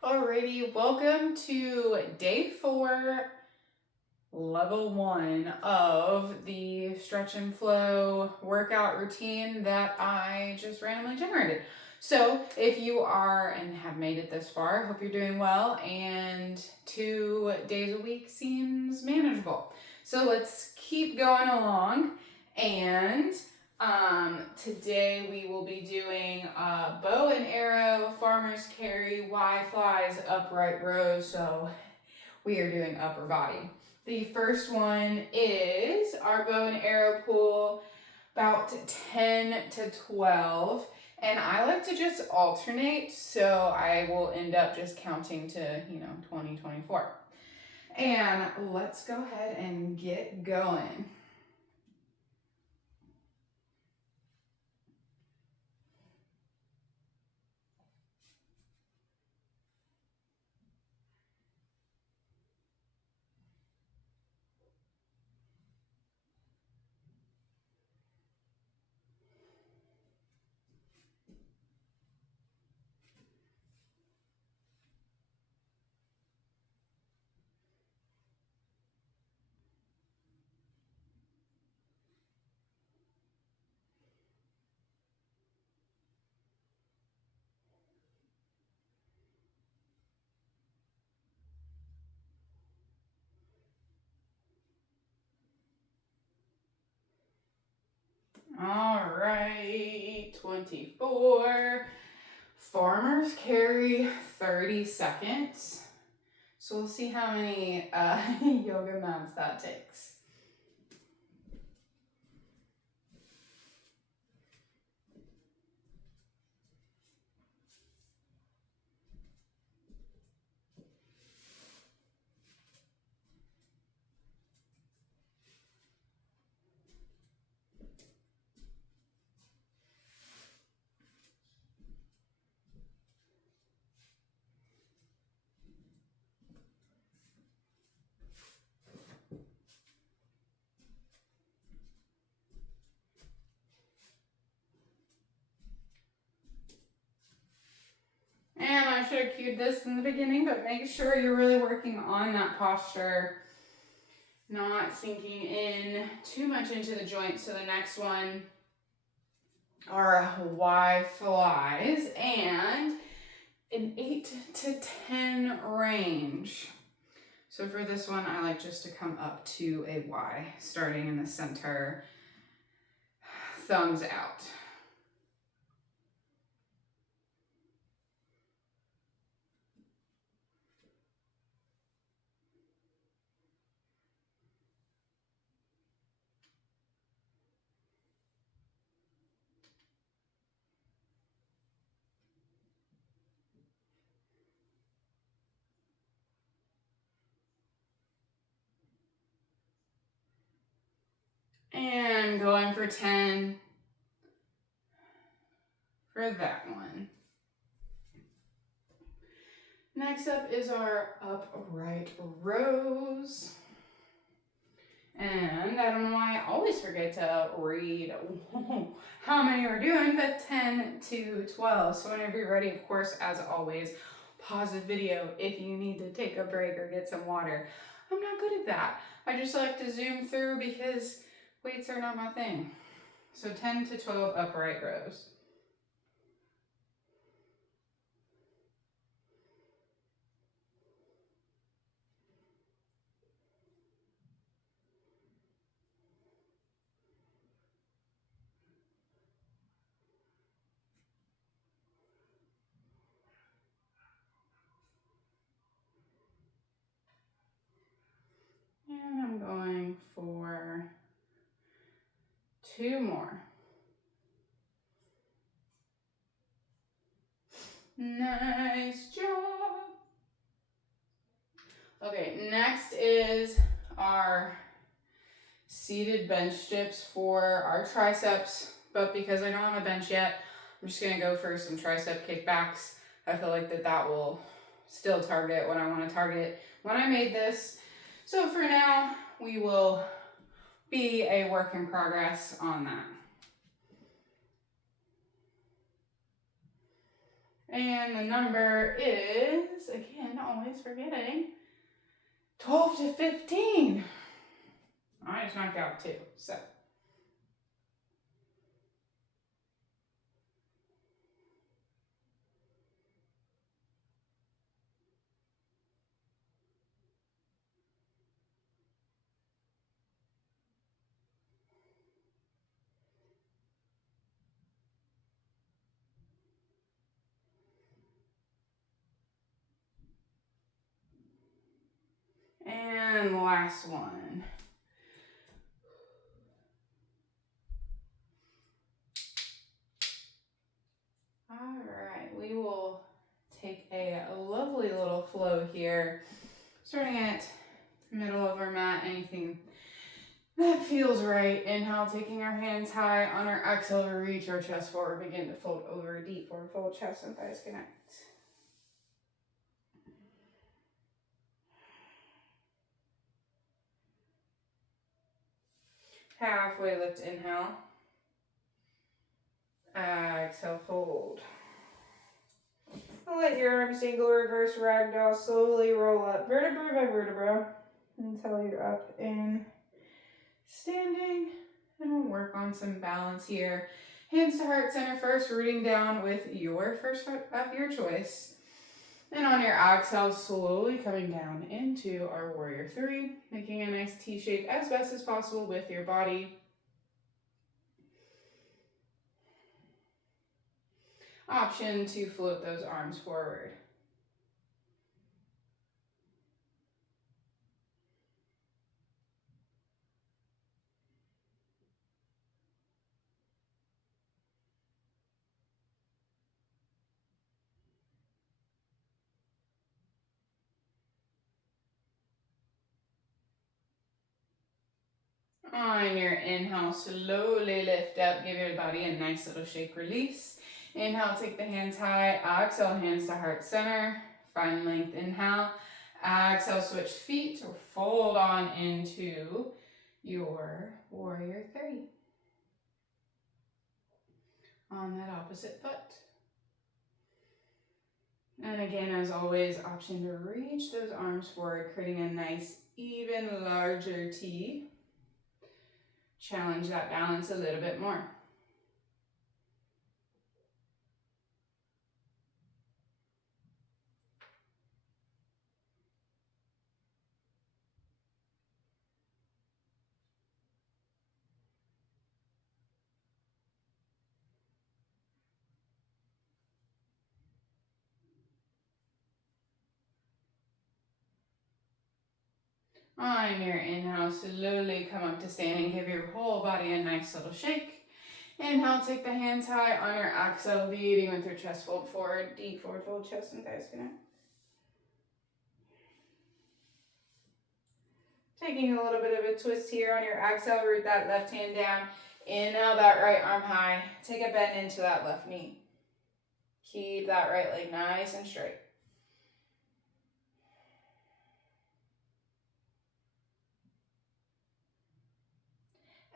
Alrighty, welcome to day 4, level 1 of the stretch and flow workout routine that I just randomly generated. So if you are and have made it this far, hope you're doing well, and 2 days a week seems manageable. So let's keep going along, and today we will be doing bow and arrow, farmer's carry, Y flies, upright rows. So we are doing upper body. The first one is our bow and arrow pull, about 10 to 12. And I like to just alternate, so I will end up just counting to, 20, 24. And let's go ahead and get going. All right, 24. Farmers carry 30 seconds. So we'll see how many yoga mats that takes. And I should have cued this in the beginning, but make sure you're really working on that posture, not sinking in too much into the joint. So the next one are Y flies and an 8 to 10 range. So for this one, I like just to come up to a Y, starting in the center, thumbs out. And going for 10 for that one. Next up is our upright rows. And I don't know why I always forget to read how many we're doing, but 10 to 12. So whenever you're ready, of course, as always, pause the video if you need to take a break or get some water. I'm not good at that. I just like to zoom through because weights are not my thing. So 10 to 12 upright rows. And I'm going for 2 more. Nice job. Okay, next is our seated bench dips for our triceps, but because I don't have a bench yet, I'm just gonna go for some tricep kickbacks. I feel like that will still target what I want to target when I made this. So for now, we will be a work in progress on that. And the number is, again, always forgetting, 12 to 15. I just knocked out 2, so. And last one. All right, we will take a lovely little flow here, starting at middle of our mat, anything that feels right. Inhale, taking our hands high. On our exhale, to reach our chest forward, begin to fold over, deep forward fold, chest and thighs connect. Halfway lift, inhale. Exhale, fold. Let your arms dangle, reverse ragdoll, slowly roll up vertebra by vertebra until you're up in standing. And we'll work on some balance here. Hands to heart center first, rooting down with your first foot of your choice. And on your exhale, slowly coming down into our warrior 3, making a nice T shape as best as possible with your body. Option to float those arms forward. On your inhale, slowly lift up, give your body a nice little shake release. Inhale, take the hands high. Exhale, hands to heart center. Find length, inhale. Exhale, switch feet or fold on into your warrior 3. On that opposite foot. And again, as always, option to reach those arms forward, creating a nice, even larger T. Challenge that balance a little bit more. On your inhale, slowly come up to standing. Give your whole body a nice little shake. Inhale, take the hands high. On your exhale, leading with your chest fold forward. Deep forward fold, chest and thighs connect. Taking a little bit of a twist here on your exhale, root that left hand down. Inhale that right arm high. Take a bend into that left knee. Keep that right leg nice and straight.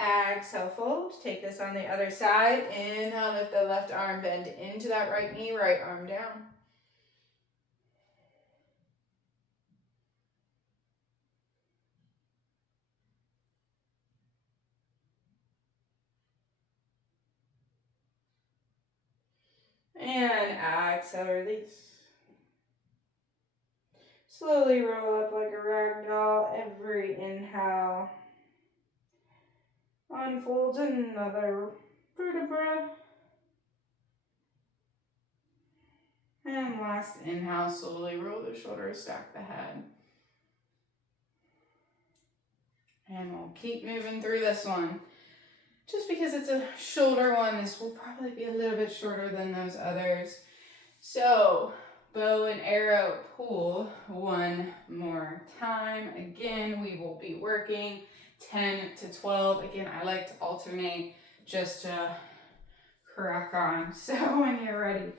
Exhale, fold. Take this on the other side. Inhale, lift the left arm, bend into that right knee, right arm down. And exhale, release. Slowly roll up like a rag doll. Every inhale unfolds another vertebra. And last inhale, slowly roll the shoulders, stack the head. And we'll keep moving through this one. Just because it's a shoulder one, this will probably be a little bit shorter than those others. So, bow and arrow pull one more time. Again, we will be working 10 to 12. Again, I like to alternate just to crack on. So when you're ready.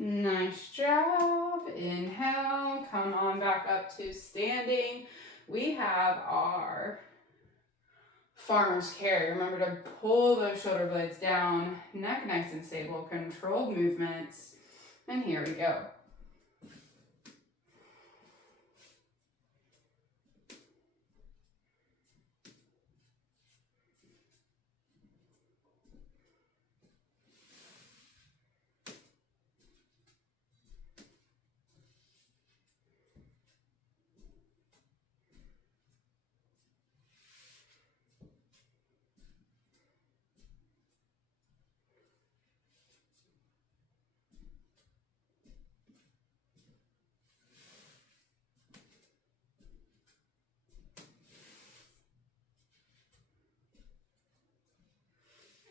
Nice job. Inhale, come on back up to standing. We have our farmer's carry. Remember to pull those shoulder blades down, neck nice and stable, controlled movements. And here we go.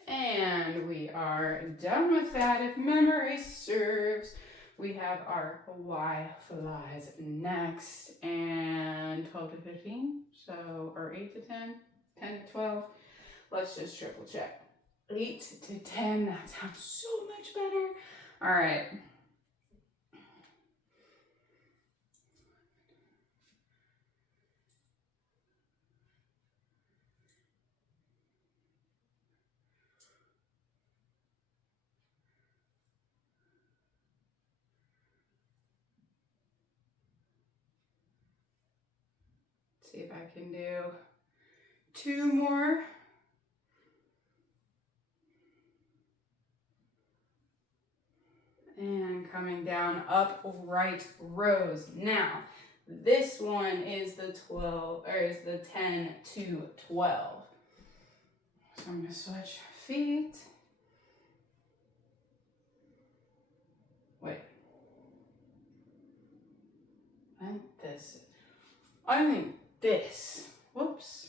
And we are done with that. If memory serves, we have our Y flies next, and 12 to 15, so, or 8 to 10, 10 to 12. Let's just triple check. 8 to 10, that sounds so much better. All right. See if I can do 2 more. And coming down, upright rows. Now, this one is the 12, or is the 10 to 12. So I'm gonna switch feet. Wait. I think this. Whoops.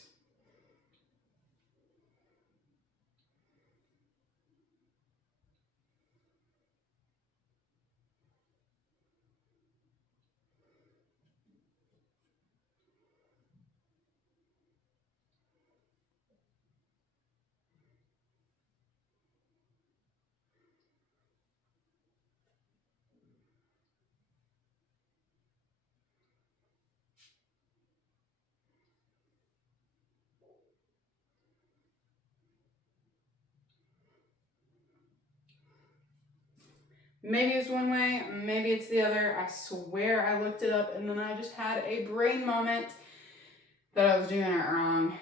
Maybe it's one way, maybe it's the other. I swear I looked it up and then I just had a brain moment that I was doing it wrong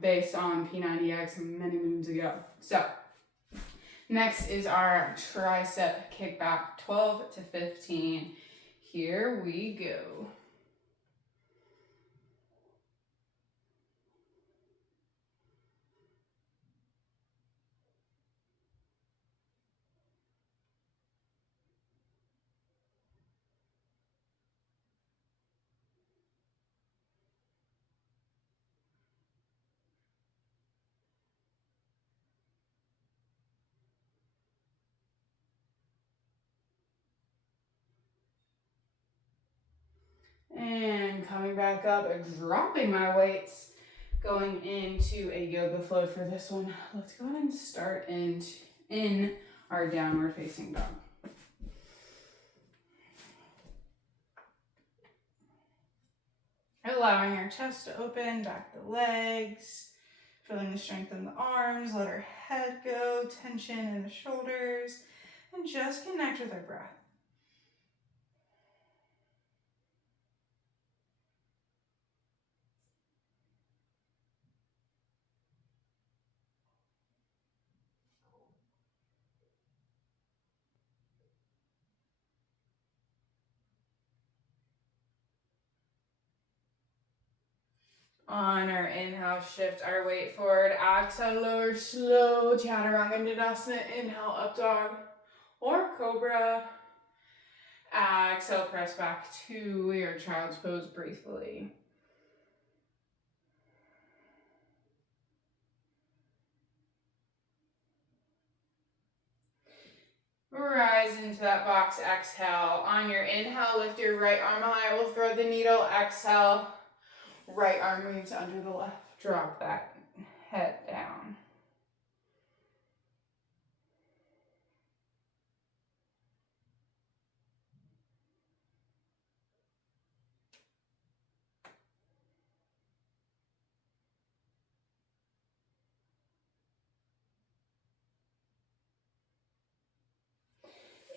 based on P90X many moons ago. So, next is our tricep kickback, 12 to 15. Here we go. And coming back up, dropping my weights, going into a yoga flow for this one. Let's go ahead and start in our downward facing dog. Allowing our chest to open, back the legs, feeling the strength in the arms, let our head go, tension in the shoulders, and just connect with our breath. On our inhale, shift our weight forward. Exhale, lower, slow chaturanga dandasana. Inhale, up dog or cobra. Exhale, press back to your child's pose briefly. Rise into that box, exhale. On your inhale, lift your right arm high. We'll throw the needle, exhale. Right arm moves under the left. Drop that head down.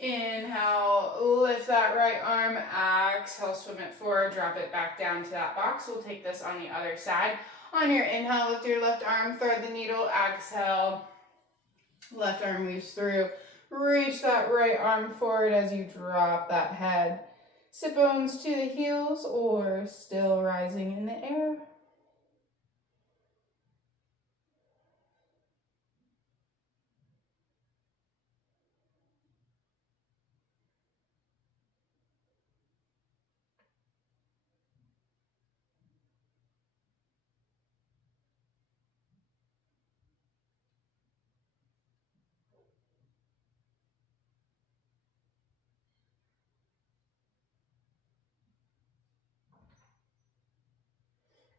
Inhale, lift that right arm. Exhale, swim it forward, drop it back down to that box. We'll take this on the other side. On your inhale, lift your left arm, thread the needle. Exhale, left arm moves through. Reach that right arm forward as you drop that head. Sit bones to the heels or still rising in the air.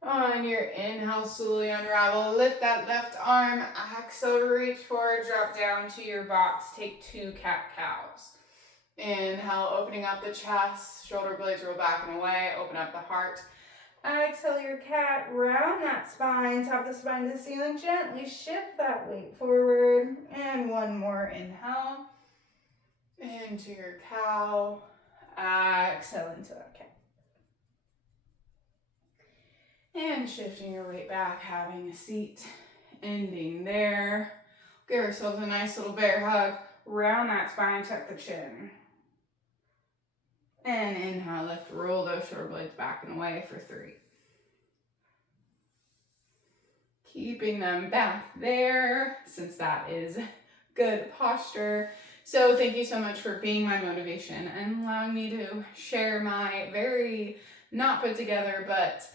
On your inhale, slowly unravel. Lift that left arm. Exhale, reach forward, drop down to your box. Take 2 cat-cows. Inhale, opening up the chest. Shoulder blades roll back and away. Open up the heart. Exhale your cat. Round that spine. Top the spine to the ceiling. Gently shift that weight forward. And one more inhale. Into your cow. Exhale into a cat. And shifting your weight back, having a seat, ending there. Give ourselves a nice little bear hug. Round that spine, tuck the chin. And inhale, lift, roll those shoulder blades back and away for 3. Keeping them back there, since that is good posture. So thank you so much for being my motivation and allowing me to share my very not put together, but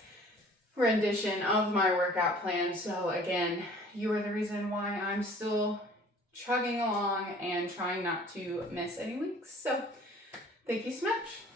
rendition of my workout plan. So again, you are the reason why I'm still chugging along and trying not to miss any weeks. So thank you so much.